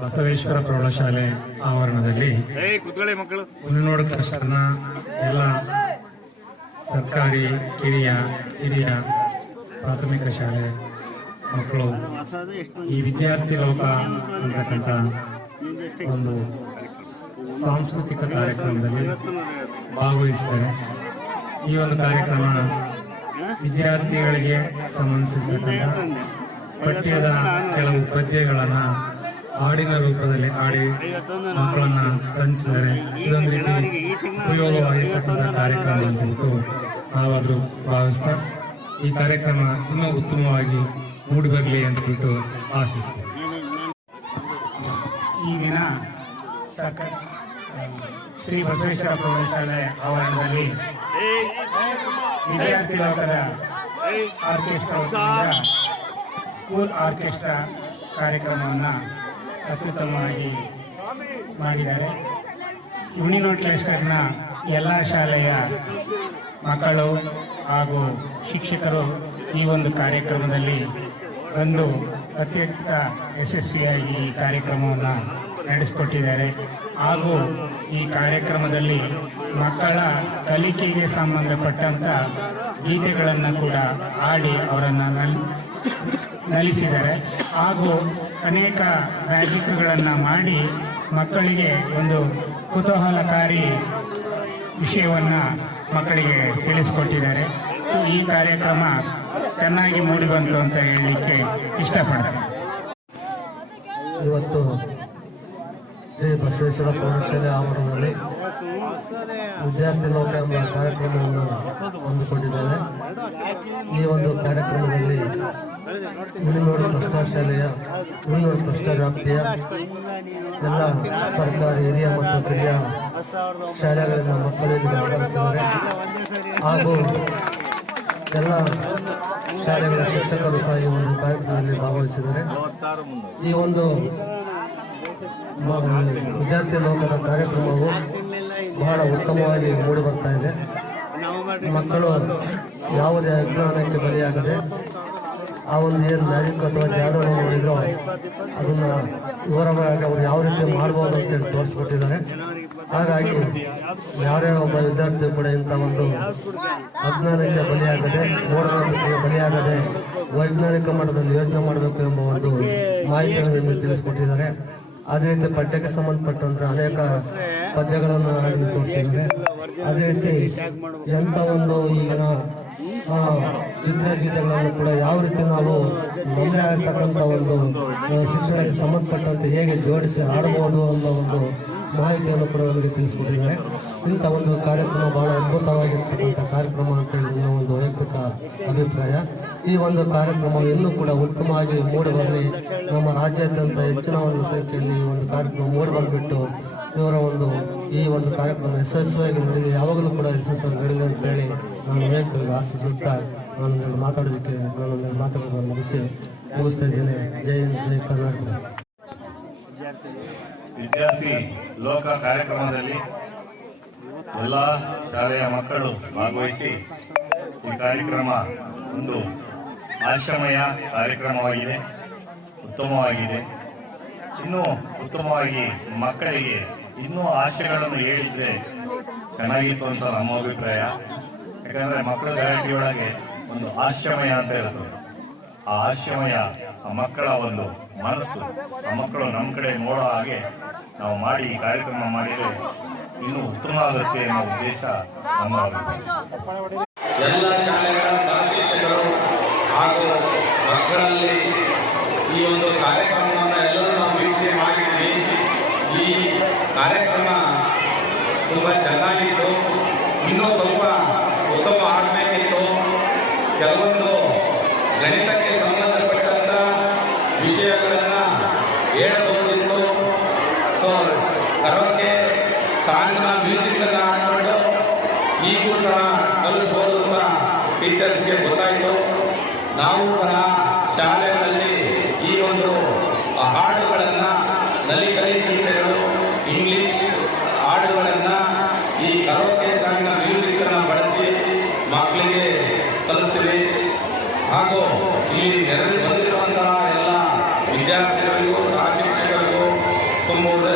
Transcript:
ಬಸವೇಶ್ವರ ಪ್ರೌಢಶಾಲೆ ಆವರಣದಲ್ಲಿ ಉನ್ನೋಡ ತಕ್ಷಣ ಎಲ್ಲ ಸರ್ಕಾರಿ ಹಿರಿಯ ಪ್ರಾಥಮಿಕ ಶಾಲೆ ಮಕ್ಕಳು ಈ ವಿದ್ಯಾರ್ಥಿ ಲೋಕ ಅಂತಕ್ಕಂಥ ಒಂದು ಸಾಂಸ್ಕೃತಿಕ ಕಾರ್ಯಕ್ರಮದಲ್ಲಿ ಭಾಗವಹಿಸಿದ್ದಾರೆ. ಈ ಒಂದು ಕಾರ್ಯಕ್ರಮ ವಿದ್ಯಾರ್ಥಿಗಳಿಗೆ ಸಂಬಂಧಿಸಿರ್ತಕ್ಕಂಥ ಪಠ್ಯದ ಕೆಲವು ಪದ್ಯಗಳನ್ನು ಹಾಡಿನ ರೂಪದಲ್ಲಿ ಹಾಡಿ ಮಕ್ಕಳನ್ನ ರಂಜಿಸಿದ್ದಾರೆ. ಇದೊಂದು ರೀತಿ ಉಪಯೋಗವಾಗಿರ್ತಕ್ಕಂಥ ಕಾರ್ಯಕ್ರಮ ಅಂತ ಹೇಳ್ಬಿಟ್ಟು ನಾವಾದರೂ ಭಾವಿಸ್ತಾ ಈ ಕಾರ್ಯಕ್ರಮ ಇನ್ನೂ ಉತ್ತಮವಾಗಿ ಮೂಡಿಬರಲಿ ಅಂತ ಬಿಟ್ಟು ಆಶಿಸ್ತೀವಿ. ಈಗಿನ ಶ್ರೀ ಬಸವೇಶ್ವರ ಪ್ರೌಢಶಾಲೆ ಆವರಣದಲ್ಲಿ ವಿದ್ಯಾರ್ಥಿ ಲೋಕದ ಆರ್ಕೆಸ್ಟ್ರಾ ಸ್ಕೂಲ್ ಆರ್ಕೆಸ್ಟ್ರಾ ಕಾರ್ಯಕ್ರಮವನ್ನು ಅತ್ಯುತ್ತಮವಾಗಿ ಮಾಡಿದ್ದಾರೆ. ಯೂನಿವರ್ಸಿಟಿ ಕ್ಲಸ್ಟರ್ನ ಎಲ್ಲ ಶಾಲೆಯ ಮಕ್ಕಳು ಹಾಗೂ ಶಿಕ್ಷಕರು ಈ ಒಂದು ಕಾರ್ಯಕ್ರಮದಲ್ಲಿ ಬಂದು ಅತ್ಯಂತ ಯಶಸ್ವಿಯಾಗಿ ಈ ಕಾರ್ಯಕ್ರಮವನ್ನು ನಡೆಸಿಕೊಟ್ಟಿದ್ದಾರೆ. ಹಾಗೂ ಈ ಕಾರ್ಯಕ್ರಮದಲ್ಲಿ ಮಕ್ಕಳ ಕಲಿಕೆಗೆ ಸಂಬಂಧಪಟ್ಟಂಥ ಗೀತೆಗಳನ್ನು ಕೂಡ ಹಾಡಿ ಅವರನ್ನು ನಲಿಸಿದ್ದಾರೆ. ಹಾಗೂ ಅನೇಕ ಮ್ಯಾಜಿಕ್ಗಳನ್ನು ಮಾಡಿ ಮಕ್ಕಳಿಗೆ ಒಂದು ಕುತೂಹಲಕಾರಿ ವಿಷಯವನ್ನು ಮಕ್ಕಳಿಗೆ ತಿಳಿಸಿಕೊಟ್ಟಿದ್ದಾರೆ. ಈ ಕಾರ್ಯಕ್ರಮ ಚೆನ್ನಾಗಿ ಮೂಡಿಬಂತು ಅಂತ ಹೇಳಲಿಕ್ಕೆ ಇಷ್ಟಪಡ್ತೇನೆ. ಇವತ್ತು ಶ್ರೀ ಬಸವೇಶ್ವರ ಪ್ರೌಢಶಾಲೆ ಆವರಣದಲ್ಲಿ ವಿದ್ಯಾರ್ಥಿ ಲೋಕ ಎಂಬ ಕಾರ್ಯಕ್ರಮವನ್ನು ಹೊಂದಿಕೊಂಡಿದ್ದೇವೆ. ಈ ಒಂದು ಕಾರ್ಯಕ್ರಮದಲ್ಲಿ ಉಳಿನೋಡು ಪ್ರೌಢಶಾಲೆಯ ಉಳಿನೋಡು ಪ್ರೌಢ ವ್ಯಾಪ್ತಿಯ ಎಲ್ಲ ಸರ್ಕಾರಿ ಹಿರಿಯ ಮತ್ತು ಕಿರಿಯ ಶಾಲೆಗಳಿಂದ ಮಕ್ಕಳಿಗೆ ಭಾಗವಹಿಸಿದ್ದಾರೆ. ಹಾಗೂ ಎಲ್ಲ ಶಾಲೆಗಳ ಶಿಕ್ಷಕರು ಸಹ ಈ ಒಂದು ಕಾರ್ಯಕ್ರಮದಲ್ಲಿ ಭಾಗವಹಿಸಿದ್ದಾರೆ. ಈ ಒಂದು ವಿದ್ಯಾರ್ಥಿ ಲೋಕದ ಕಾರ್ಯಕ್ರಮವು ಬಹಳ ಉತ್ತಮವಾಗಿ ಮೂಡಿಬರ್ತಾ ಇದೆ. ಮಕ್ಕಳು ಯಾವುದೇ ಅಜ್ಞಾನಕ್ಕೆ ಬಲಿಯಾಗದೆ ಆ ಒಂದು ಏನು ಮ್ಯಾಜಿಕ್ ಅಥವಾ ಜಾದನ್ನು ನೋಡಿದ್ರು ಅದನ್ನು ವಿವರವಾಗಿ ಅವರು ಯಾವ ರೀತಿ ಮಾಡ್ಬೋದು ಅಂತೇಳಿ ತೋರಿಸ್ಕೊಟ್ಟಿದ್ದಾರೆ. ಹಾಗಾಗಿ ಯಾರೇ ಒಬ್ಬ ವಿದ್ಯಾರ್ಥಿ ಕೂಡ ಇಂಥ ಒಂದು ಅಜ್ಞಾನಕ್ಕೆ ಬಲಿಯಾಗದೆ ಮೂಢನಂಬಿಕೆಗೆ ಬಲಿಯಾಗದೆ ವೈಜ್ಞಾನಿಕ ಮಟ್ಟದಲ್ಲಿ ಯೋಚನೆ ಮಾಡಬೇಕು ಎಂಬ ಒಂದು ಮಾಹಿತಿಯನ್ನು ತಿಳಿಸ್ಕೊಟ್ಟಿದ್ದಾರೆ. ಅದೇ ರೀತಿ ಪಠ್ಯಕ್ಕೆ ಸಂಬಂಧಪಟ್ಟಂತೆ ಅನೇಕ ಪದ್ಯಗಳನ್ನು ಹಾಡಿ ತೋರಿಸಿದ್ದಾರೆ. ಅದೇ ರೀತಿ ಎಂಥ ಒಂದು ಈಗಿನ ಚಿತ್ರಗೀತೆಗಳನ್ನು ಕೂಡ ಯಾವ ರೀತಿ ನಾವು ನಮ್ಮದೇ ಆಗ್ತಕ್ಕಂಥ ಒಂದು ಶಿಕ್ಷಣಕ್ಕೆ ಸಂಬಂಧಪಟ್ಟಂತೆ ಹೇಗೆ ಜೋಡಿಸಿ ಆಡಬಹುದು ಅನ್ನೋ ಒಂದು ಮಾಹಿತಿಯನ್ನು ಕೂಡ ನಮಗೆ ತಿಳಿಸ್ಕೊಟ್ಟಿದ್ದಾರೆ. ಇಂಥ ಒಂದು ಕಾರ್ಯಕ್ರಮ ಬಹಳ ಅದ್ಭುತವಾಗಿರ್ತಕ್ಕಂಥ ಕಾರ್ಯಕ್ರಮ ಅಂತೇಳಿ ನನ್ನ ಒಂದು ವೈಯಕ್ತಿಕ ಅಭಿಪ್ರಾಯ. ಈ ಒಂದು ಕಾರ್ಯಕ್ರಮ ಇನ್ನೂ ಕೂಡ ಉತ್ತಮವಾಗಿ ಮೂಡಿಬರಲಿ. ನಮ್ಮ ರಾಜ್ಯಾದ್ಯಂತ ಹೆಚ್ಚಿನ ಒಂದು ಸಂಖ್ಯೆಯಲ್ಲಿ ಈ ಒಂದು ಕಾರ್ಯಕ್ರಮ ಮೂಡಿಬಂದ್ಬಿಟ್ಟು ಇವರ ಒಂದು ಈ ಒಂದು ಕಾರ್ಯಕ್ರಮ ಯಶಸ್ವಿಯಾಗಿ ನಡೆದಿ ಯಾವಾಗಲೂ ಕೂಡ ಯಶಸ್ವಿಯಾಗಿ ನಡೆಯಲಿ ಅಂತೇಳಿ ನಾನು ವೈಯಕ್ತಿಕ ಆಶಿಸುತ್ತಾ ನಾನು ಮಾತಾಡೋದಕ್ಕೆ ನಾನು ಮಾತಾಡೋದನ್ನು ಮುಗಿಸ್ತಾ ಇದ್ದೇನೆ. ಜೈ ಹಿಂದ್, ಜೈ ಕರ್ನಾಟಕ. ವಿದ್ಯಾರ್ಥಿ ಲೋಕ ಕಾರ್ಯಕ್ರಮದಲ್ಲಿ ಎಲ್ಲ ಶಾಲೆಯ ಮಕ್ಕಳು ಭಾಗವಹಿಸಿ ಈ ಕಾರ್ಯಕ್ರಮ ಒಂದು ಆಶ್ರಮಯ ಕಾರ್ಯಕ್ರಮವಾಗಿದೆ, ಉತ್ತಮವಾಗಿದೆ. ಇನ್ನೂ ಉತ್ತಮವಾಗಿ ಮಕ್ಕಳಿಗೆ ಇನ್ನೂ ಆಶಯಗಳನ್ನು ಹೇಳಿದ್ರೆ ಚೆನ್ನಾಗಿತ್ತು ಅಂತ ನಮ್ಮ ಅಭಿಪ್ರಾಯ. ಯಾಕಂದರೆ ಮಕ್ಕಳ ಗಲಾಟೆಯೊಳಗೆ ಒಂದು ಆಶ್ರಮಯ ಅಂತ ಇರ್ತದೆ. ಆ ಆಶ್ರಮಯ ಆ ಮಕ್ಕಳ ಒಂದು ಮನಸ್ಸು, ಆ ಮಕ್ಕಳು ನಮ್ಮ ಕಡೆ ನೋಡೋ ಹಾಗೆ ನಾವು ಮಾಡಿ ಈ ಕಾರ್ಯಕ್ರಮ ಮಾಡಿದರೆ ಇನ್ನೂ ಉತ್ತಮ ಆಗುತ್ತೆ ಅನ್ನೋ ಉದ್ದೇಶ ನಮ್ಮ ಎಲ್ಲ ಶಾಲೆಗಳ ಶಿಕ್ಷಕರು ಹಾಗೂ ಮಕ್ಕಳಲ್ಲಿ ಈ ಒಂದು ಕಾರ್ಯಕ್ರಮವನ್ನು ಎಲ್ಲರೂ ನಾವು ವೀಕ್ಷಣೆ ಮಾಡಿದ್ವಿ. ಈ ಕಾರ್ಯಕ್ರಮ ತುಂಬ ಚೆನ್ನಾಗಿತ್ತು. ಇನ್ನೂ ಸ್ವಲ್ಪ ಉತ್ತಮ ಆಗಬೇಕಿತ್ತು. ಕೆಲವೊಂದು ಗಣಿತಕ್ಕೆ ಸಂಬಂಧಪಟ್ಟಂಥ ವಿಷಯಗಳನ್ನು ಹೇಳಬಹುದಿತ್ತು. ಸೊ ಕರೋಕೆ ಸಾಂಗ್ ಮ್ಯೂಸಿಕನ್ನು ಹಾಕೊಂಡು ಈಗೂ ಸಹ ಕಲಿಸ್ಬೋದು ಅಂತ ಟೀಚರ್ಸ್ಗೆ ಗೊತ್ತಾಯಿತು. ನಾವು ಸಹ ಶಾಲೆಗಳಲ್ಲಿ ಈ ಒಂದು ಹಾಡುಗಳನ್ನು ನಲಿಕಲಿ ಗೀತೆಗಳು, ಇಂಗ್ಲಿಷ್ ಹಾಡುಗಳನ್ನು ಈ ಕರೋಕೆ ಸಾಂಗ್ನ ಮ್ಯೂಸಿಕನ್ನು ಬಳಸಿ ಮಕ್ಕಳಿಗೆ ಕಲಿಸ್ತೀವಿ. ಹಾಗೂ ಇಲ್ಲಿ ನೆರಳು ಬಂದಿರುವಂತಹ ಎಲ್ಲ ವಿದ್ಯಾರ್ಥಿಗಳಿಗೂ ಸಹ ಶಿಕ್ಷಕರಿಗೂ ತುಂಬುವುದೇ